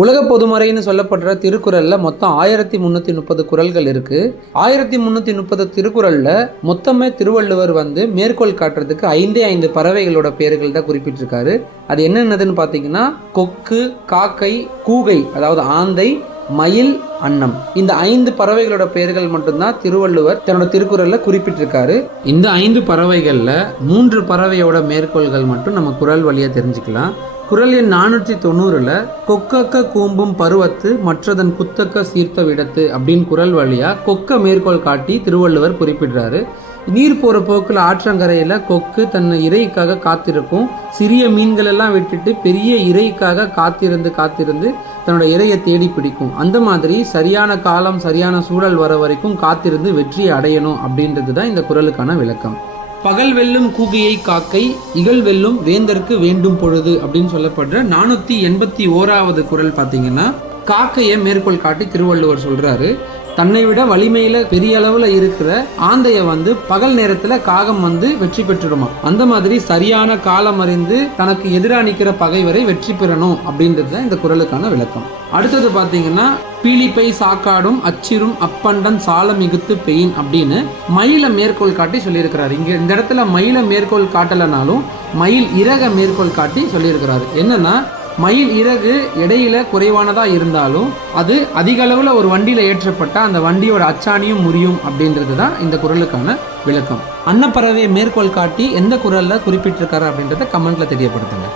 உலக பொதுமறைன்னு சொல்லப்படுற திருக்குறளில் மொத்தம் 1330 குறள்கள் இருக்குது. 1330 திருக்குறளில் மொத்தமே திருவள்ளுவர் மேற்கோள் காட்டுறதுக்கு 5 பறவைகளோட பேர்கள் தான் குறிப்பிட்டிருக்காரு. அது என்னென்னதுன்னு பார்த்தீங்கன்னா கொக்கு, காக்கை, கூகை அதாவது ஆந்தை, மயில், அன்னம். இந்த 5 பறவைகளோட பெயர்கள் மட்டும்தான் திருவள்ளுவர் தன்னோட திருக்குறளில் குறிப்பிட்டிருக்காரு. இந்த 5 பறவைகளில் 3 பறவையோட மேற்கோள்கள் மட்டும் நம்ம குறள் வழியாக தெரிஞ்சுக்கலாம். குறள் எண் 490 கொக்கக்க கூம்பும் பருவத்து மற்றதன் குத்தக்க சீர்த்த விடத்து அப்படின்னு குறள் வழியா கொக்க மேற்கோள் காட்டி திருவள்ளுவர் குறிப்பிடுறாரு. நீர் போகிற போக்கில் ஆற்றங்கரையில் கொக்கு தன்னை இறைக்காக காத்திருக்கும். சிறிய மீன்கள் எல்லாம் விட்டுட்டு பெரிய இறைக்காக காத்திருந்து தன்னோட இறையை தேடி பிடிக்கும். அந்த மாதிரி சரியான காலம் சரியான சூழல் வர வரைக்கும் காத்திருந்து வெற்றியை அடையணும் அப்படின்றது தான் இந்த குறளுக்கான விளக்கம். பகல் வெல்லும் கூகையை காக்கை, இகழ் வெல்லும் வேந்தற்கு வேண்டும் பொழுது அப்படின்னு சொல்லப்படுற 481வது குறள் பார்த்தீங்கன்னா காக்கையை மேற்கோள் காட்டி திருவள்ளுவர் சொல்றாரு. தன்னை விட வலிமையில பெரிய அளவுல இருக்கிற ஆந்தைய பகல் நேரத்துல காகம் வெற்றி பெற்றுடுமா. அந்த மாதிரி சரியான காலம் அறிந்து தனக்கு எதிராக நிற்கிற பகைவரை வெற்றி பெறணும் அப்படின்றது தான் இந்த குறளுக்கான விளக்கம். அடுத்தது பார்த்தீங்கன்னா பீலிப்பை சாக்காடும் அச்சிரும் அப்பண்டன் சால மிகுத்து பெயின் அப்படின்னு மயில மேற்கோள் காட்டி சொல்லியிருக்கிறாரு. இந்த இடத்துல மயில மேற்கோள் காட்டலனாலும் மயில் இறக மேற்கோள் காட்டி சொல்லியிருக்கிறாரு. என்னன்னா மயில் இறகு இடையில குறைவானதாக இருந்தாலும் அது அதிக அளவில் ஒரு வண்டியில் ஏற்றப்பட்டால் அந்த வண்டியோட அச்சாணியும் முறியும் அப்படின்றது தான் இந்த குறளுக்கான விளக்கம். அன்னப்பறவையை மேற்கோள் காட்டி எந்த குறளில் குறிப்பிட்டிருக்காரு அப்படின்றத கமெண்ட்ல தெரியப்படுத்துங்க.